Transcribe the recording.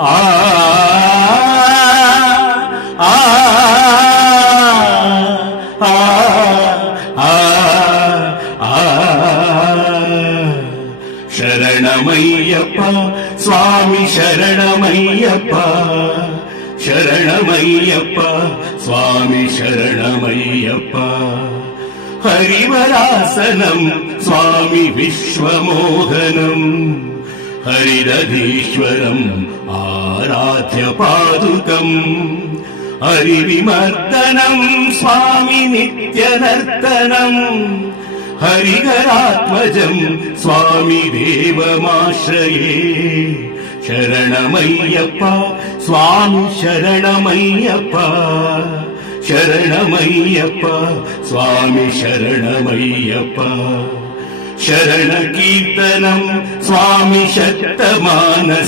ఆ ఆ శరణమయ్యప్ప స్వామి శరణమయ్యప్ప శరణమయ్యప్ప స్వామి శరణమయ్యప్ప హరివరాసనం స్వామి విశ్వమోహనం హరిదధీశ్వరం ఆరాధ్య పాదుకం హరివిమర్దనం స్వామి నిత్యనర్తనం హరిహరాత్మజం స్వామి దేవమాశ్రయే శరణమయ్యప్ప స్వామి శరణమయ్యప్ప శరణమయ్యప్ప స్వామి శరణమయ్యప్ప శరణ కీర్తనం స్వామి శతమానస